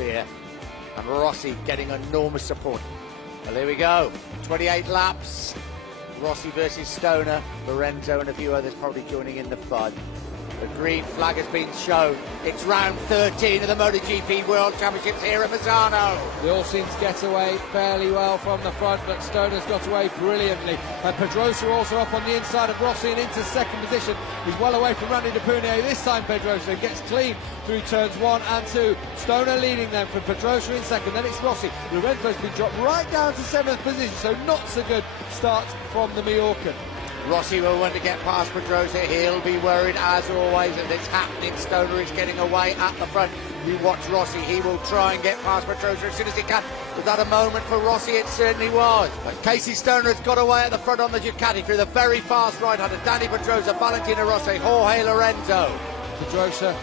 atmosphere, and Rossi getting enormous support. Well, here we go, 28 laps, Rossi versus Stoner, Lorenzo and a few others probably joining in the fun. The green flag has been shown. It's round 13 of the MotoGP World Championships here at Misano. They all seem to get away fairly well from the front, but Stoner's got away brilliantly. And Pedrosa also up on the inside of Rossi and into second position. He's well away from Randy De Punier this time. Pedrosa gets clean through turns 1 and 2. Stoner leading them from Pedrosa in second, then it's Rossi. Lorenzo's been dropped right down to 7th position, so not so good start from the Mallorcan. Rossi will want to get past Pedrosa. He'll be worried as always, and it's happening. Stoner is getting away at the front. You watch Rossi, he will try and get past Pedrosa as soon as he can. Was that a moment for Rossi? It certainly was. But Casey Stoner has got away at the front on the Ducati through the very fast right-hander. Danny Pedrosa, Valentino Rossi, Jorge Lorenzo. Pedrosa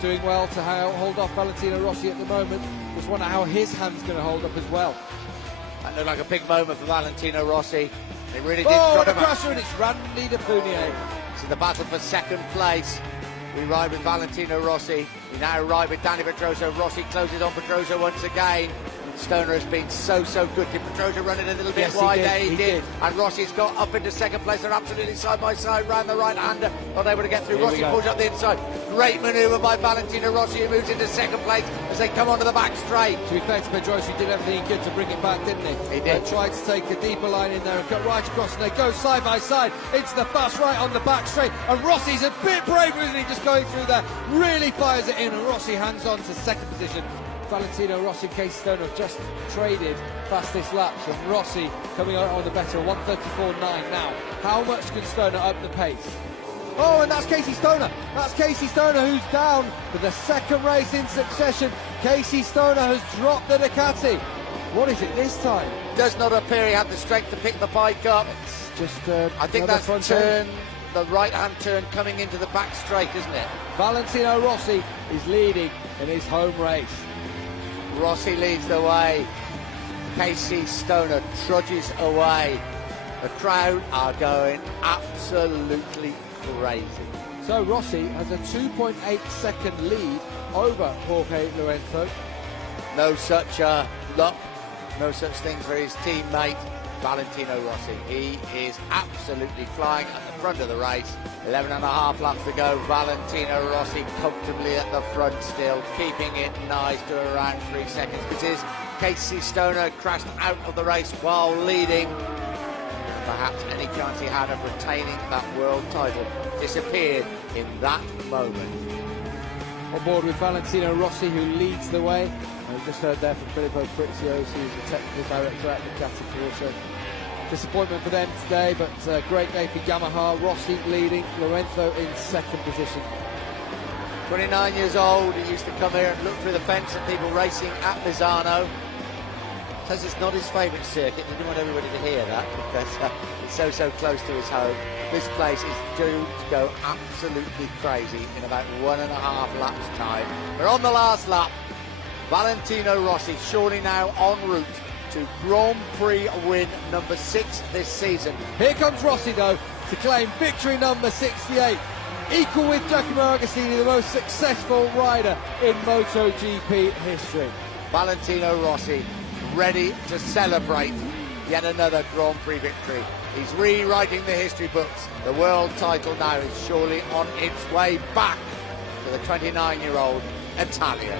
doing well to hold off Valentino Rossi at the moment. Just wonder how his hand's going to hold up as well. That looked like a big moment for Valentino Rossi. It really did. Oh, the pressure, and it's Randy De Punier. It's in the battle for second place. We ride with Valentino Rossi. We now ride with Danny Pedrosa. Rossi closes on Pedrosa once again. Stoner has been so good. Did Pedrosa run it a little bit wide? He did. And Rossi's got up into second place. They're absolutely side by side round the right-hander. Not able to get through. Rossi pulls up the inside. Great manoeuvre by Valentino Rossi, who moves into second place as they come onto the back straight. To be fair to Pedrosa, he did everything he could to bring it back, didn't he? He did. Tried to take a deeper line in there and cut right across, and they go side by side. It's the bus right on the back straight, and Rossi's a bit braver, isn't he? Just going through there, really fires it in, and Rossi hangs on to second position. Valentino Rossi and Casey Stoner have just traded fastest laps, and Rossi coming out on the better, 1:34.9 now. How much can Stoner up the pace? Oh, and that's Casey Stoner. That's Casey Stoner who's down for the second race in succession. Casey Stoner has dropped the Ducati. What is it this time? Does not appear he had the strength to pick the bike up. It's just I think that's turn, the right-hand turn coming into the back straight, isn't it? Valentino Rossi is leading in his home race. Rossi leads the way. Casey Stoner trudges away. The crowd are going absolutely crazy. So Rossi has a 2.8 second lead over Jorge Lorenzo. No such luck, no such things for his teammate Valentino Rossi. He is absolutely flying at the front of the race. 11.5 laps to go. Valentino Rossi comfortably at the front still, keeping it nice to around 3 seconds. This is Casey Stoner crashed out of the race while leading. Perhaps any chance he had of retaining that world title disappeared in that moment. On board with Valentino Rossi, who leads the way. We just heard there from Filippo Preziosi, who's the technical director at Ducati also. Disappointment for them today, but great day for Yamaha. Rossi leading, Lorenzo in second position. 29 years old, he used to come here and look through the fence at people racing at Misano. Says it's not his favourite circuit. He didn't want everybody to hear that because it's so close to his home. This place is due to go absolutely crazy in about 1.5 laps time. We're on the last lap. Valentino Rossi surely now en route to Grand Prix win number 6 this season. Here comes Rossi though to claim victory number 68. Equal with Giacomo Agostini, the most successful rider in MotoGP history. Valentino Rossi ready to celebrate yet another Grand Prix victory. He's rewriting the history books. The world title now is surely on its way back to the 29-year-old Italian.